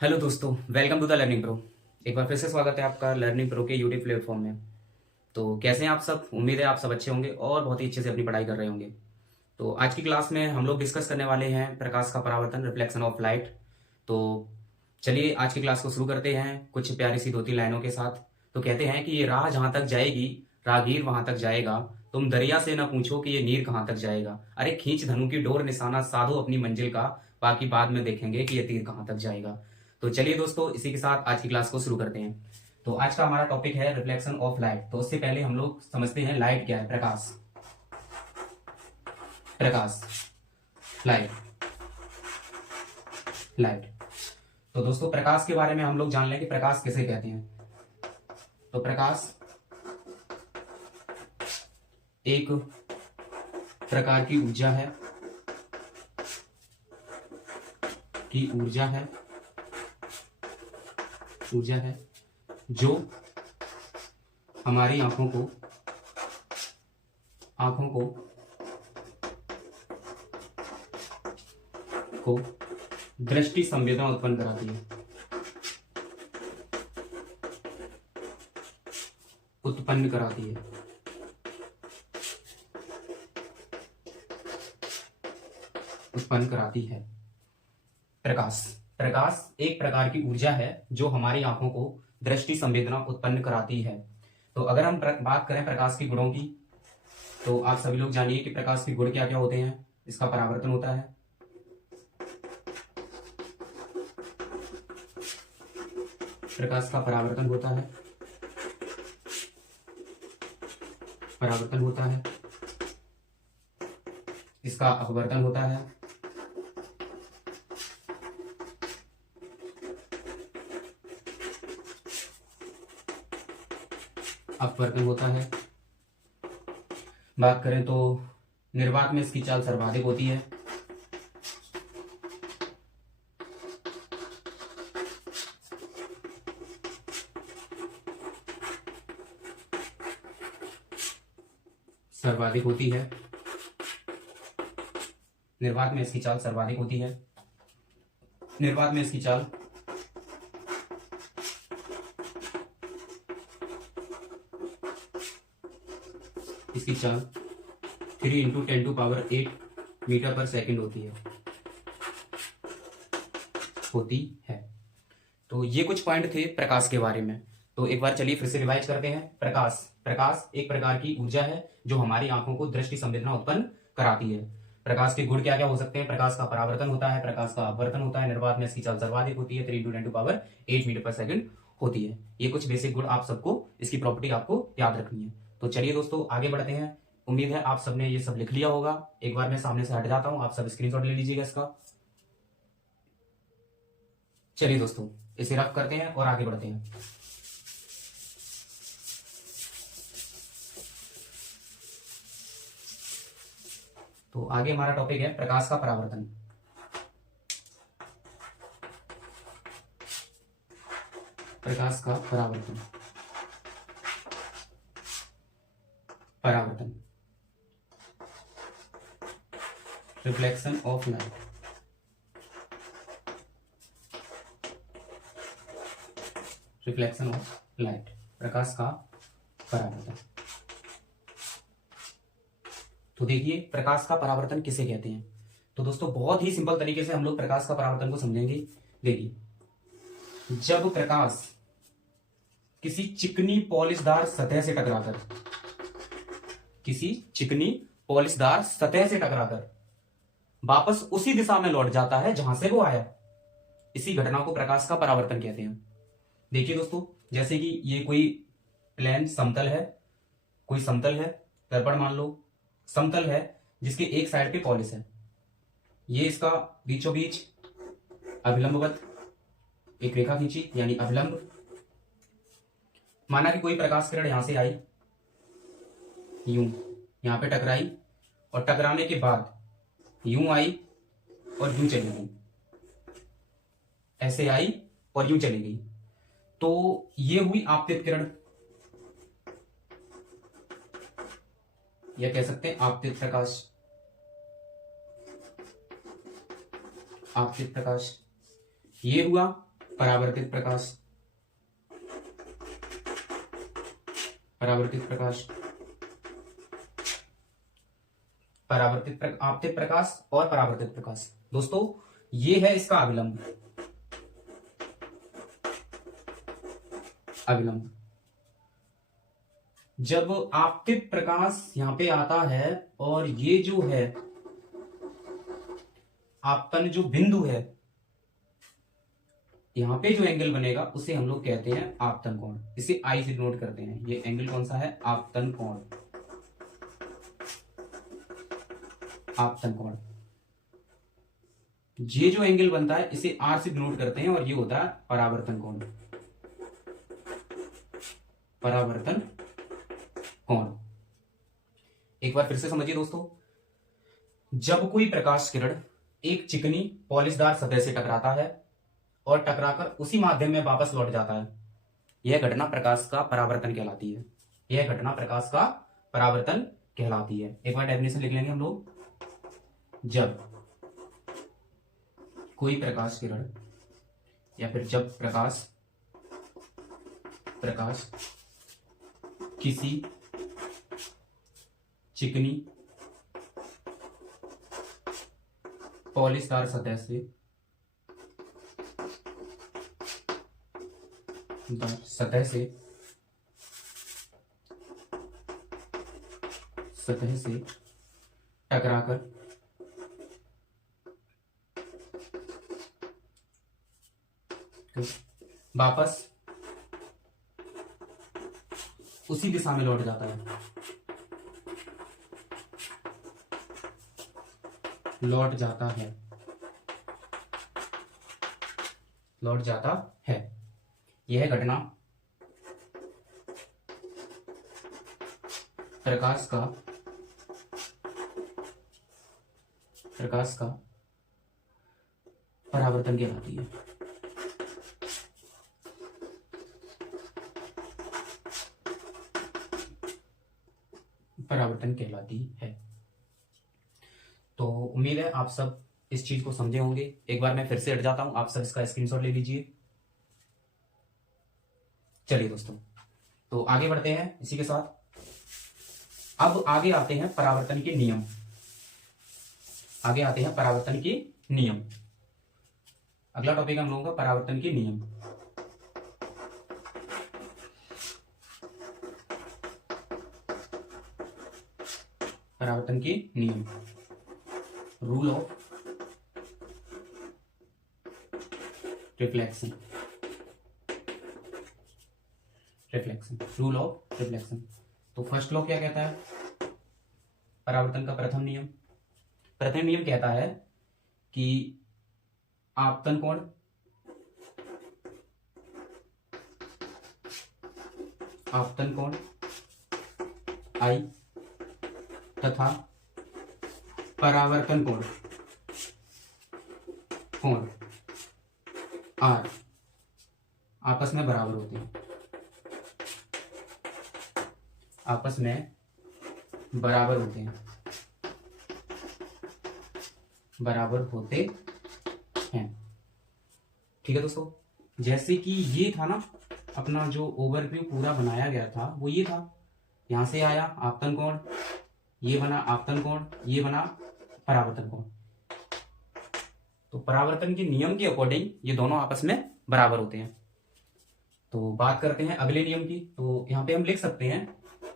Hello दोस्तों, welcome to the Learning Pro. एक बार फिर से स्वागत है आपका लर्निंग प्रो के यूट्यूब प्लेटफॉर्म में। तो कैसे हैं आप सब? उम्मीद है आप सब अच्छे होंगे और बहुत ही अच्छे से अपनी पढ़ाई कर रहे होंगे। तो आज की क्लास में हम लोग डिस्कस करने वाले हैं प्रकाश का परावर्तन, रिफ्लेक्शन ऑफ लाइट। तो चलिए आज की क्लास को शुरू करते हैं कुछ प्यारी सी 2-3 लाइनों के साथ। तो कहते हैं कि ये राह जहां तक जाएगी, राहगीर वहां तक जाएगा। तुम दरिया से ना पूछो कि ये नीर कहां तक जाएगा। अरे खींच धनु की डोर, निशाना साधो अपनी मंजिल का, बाकी बाद में देखेंगे कि ये तीर कहां तक जाएगा। तो चलिए दोस्तों, इसी के साथ आज की क्लास को शुरू करते हैं। तो आज का हमारा टॉपिक है रिफ्लेक्शन ऑफ लाइट। तो उससे पहले हम लोग समझते हैं लाइट क्या है। प्रकाश, प्रकाश, लाइट, लाइट। तो दोस्तों प्रकाश के बारे में हम लोग जान लें कि प्रकाश किसे कहते हैं। तो प्रकाश एक प्रकार की ऊर्जा है, ऊर्जा है, ऊर्जा है जो हमारी आंखों को को दृष्टि संवेदना उत्पन्न कराती है, उत्पन्न कराती है। उत्पन्न कराती है। प्रकाश, प्रकाश एक प्रकार की ऊर्जा है जो हमारी आंखों को दृष्टि संवेदना उत्पन्न कराती है। तो अगर हम बात करें प्रकाश के गुणों की, तो आप सभी लोग जानिए कि प्रकाश के गुण क्या क्या होते हैं। इसका परावर्तन होता है, प्रकाश का परावर्तन होता है, परावर्तन होता है। इसका अपवर्तन होता है, अपवर्तन होता है। बात करें तो निर्वात में इसकी चाल सर्वाधिक होती है, सर्वाधिक होती है। निर्वात में इसकी चाल सर्वाधिक होती है। निर्वात में इसकी चाल इसकी चाल 3 × 10⁸ मीटर पर सेकंड होती है। तो ये कुछ पॉइंट थे प्रकाश के बारे में। तो एक बार चलिए फिर से रिवाइज करते हैं। प्रकाश, प्रकाश एक प्रकार की ऊर्जा है जो हमारी आंखों को दृष्टि संवेदना उत्पन्न कराती है। प्रकाश के गुण क्या क्या हो सकते हैं? प्रकाश का परावर्तन होता है, प्रकाश का अपवर्तन होता है, निर्वात में इसकी चाल सर्वाधिक होती है, 3 × 10⁸ मीटर पर सेकंड होती है। ये कुछ बेसिक गुण आप सबको, इसकी प्रॉपर्टी आपको याद रखनी है। तो चलिए दोस्तों आगे बढ़ते हैं। उम्मीद है आप सबने ये सब लिख लिया होगा। एक बार मैं सामने से हट जाता हूं, आप सब स्क्रीनशॉट ले लीजिएगा इसका। चलिए दोस्तों इसे रफ करते हैं और आगे बढ़ते हैं। तो आगे हमारा टॉपिक है प्रकाश का परावर्तन। प्रकाश का परावर्तन, परावर्तन, reflection of light. Reflection of light, प्रकाश का परावर्तन। तो देखिए प्रकाश का परावर्तन किसे कहते हैं। तो दोस्तों बहुत ही सिंपल तरीके से हम लोग प्रकाश का परावर्तन को समझेंगे। देखिए, जब प्रकाश किसी चिकनी पॉलिशदार सतह से टकराकर, किसी चिकनी पॉलिशदार सतह से टकराकर वापस उसी दिशा में लौट जाता है जहां से वो आया, इसी घटना को प्रकाश का परावर्तन कहते हैं। देखिए दोस्तों, जैसे कि ये कोई प्लेन समतल है, कोई समतल है, दर्पण मान लो समतल है जिसके एक साइड पे पॉलिश है। ये इसका बीचों बीच अभिलंबवत एक रेखा खींची, यानी अभिलंब। माना कि कोई प्रकाश किरण यहां से आई, यूं यहां पे टकराई, और टकराने के बाद यूं आई और यूं चली गई, ऐसे आई और यूं चली गई। तो ये हुई आपतित किरण, या कह सकते हैं आपतित प्रकाश। आपतित प्रकाश ये हुआ। परावर्तित प्रकाश, परावर्तित प्रकाश, आपतित प्रकाश और परावर्तित प्रकाश। दोस्तों ये है इसका अभिलंब, अभिलंब। जब आपतित प्रकाश यहां पे आता है और ये जो है आपतन जो बिंदु है, यहां पे जो एंगल बनेगा उसे हम लोग कहते हैं आपतन कोण। इसे आई से नोट करते हैं। ये एंगल कौन सा है? आपतन कोण, आपतन कोण। ये जो एंगल बनता है इसे आर से नोट करते हैं और ये होता है परावर्तन कोण, परावर्तन कोण। एक बार फिर से समझिए दोस्तों, जब कोई प्रकाश किरण एक चिकनी पॉलिशदार सतह से टकराता है और टकराकर उसी माध्यम में वापस लौट जाता है, यह घटना प्रकाश का परावर्तन कहलाती है। यह घटना प्रकाश का परावर्तन कहलाती है। एक बार डेफिनेशन लिख लेंगे हम लोग। जब कोई प्रकाश किरण या फिर जब प्रकाश किसी चिकनी पॉलिशदार सतह से टकराकर वापस उसी दिशा में लौट जाता है, लौट जाता है। यह घटना प्रकाश का परावर्तन कहलाती है। परावर्तन कहलाती है। तो उम्मीद है आप सब इस चीज को समझे होंगे। एक बार मैं फिर से हट जाता हूं, आप सब इसका स्क्रीनशॉट ले लीजिए। चलिए दोस्तों, तो आगे बढ़ते हैं इसी के साथ। अब आगे आते हैं परावर्तन के नियम। अगला टॉपिक हम लोगों का परावर्तन के नियम। परावर्तन के नियम, rule of reflection, rule of reflection. तो फर्स्ट लॉ क्या कहता है? परावर्तन का प्रथम नियम कहता है कि आपतन कोण आई तथा परावर्तन कोण आर आपस में बराबर होते हैं, आपस में बराबर होते हैं, ठीक है दोस्तों। जैसे कि ये था ना, अपना जो ओवरव्यू पूरा बनाया गया था वो ये था। यहां से आया आपतन कोण, ये बना आपतन कोण, ये बना परावर्तन कोण। तो परावर्तन के नियम के अकॉर्डिंग ये दोनों आपस में बराबर होते हैं। तो बात करते हैं अगले नियम की। तो यहां पे हम लिख सकते हैं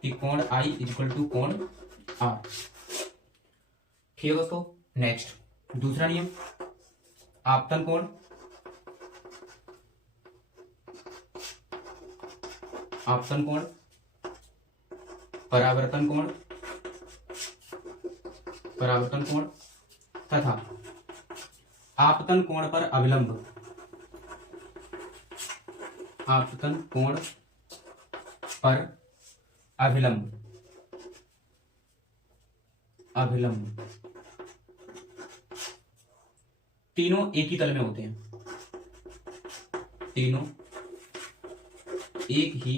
कि कोण आई इक्वल टू कोण आर। ठीक है दोस्तों। नेक्स्ट दूसरा नियम, आपतन कोण परावर्तन कोण तथा आपतन कोण पर अभिलंब, तीनों एक ही तल में होते हैं, तीनों एक ही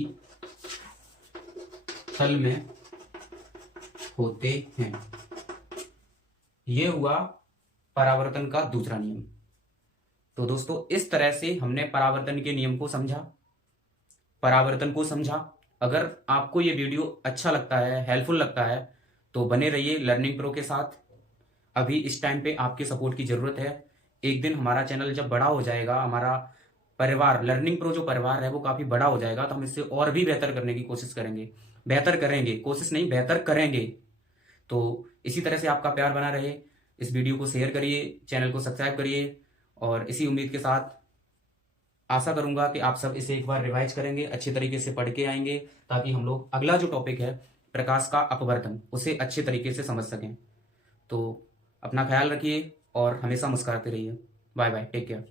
तल में होते हैं। यह हुआ परावर्तन का दूसरा नियम। तो दोस्तों इस तरह से हमने परावर्तन के नियम को समझा, परावर्तन को समझा। अगर आपको ये वीडियो अच्छा लगता है, हेल्पफुल लगता है, तो बने रहिए लर्निंग प्रो के साथ। अभी इस टाइम पे आपके सपोर्ट की जरूरत है। एक दिन हमारा चैनल जब बड़ा हो जाएगा, हमारा परिवार लर्निंग प्रो जो परिवार है वो काफी बड़ा हो जाएगा, तो हम इससे और भी बेहतर करने की कोशिश करेंगे। बेहतर करेंगे, कोशिश नहीं बेहतर करेंगे। तो इसी तरह से आपका प्यार बना रहे। इस वीडियो को शेयर करिए, चैनल को सब्सक्राइब करिए, और इसी उम्मीद के साथ आशा करूंगा कि आप सब इसे एक बार रिवाइज करेंगे, अच्छे तरीके से पढ़ के आएंगे, ताकि हम लोग अगला जो टॉपिक है प्रकाश का अपवर्तन उसे अच्छे तरीके से समझ सकें। तो अपना ख्याल रखिए और हमेशा मुस्कुराते रहिए। Bye bye, take care.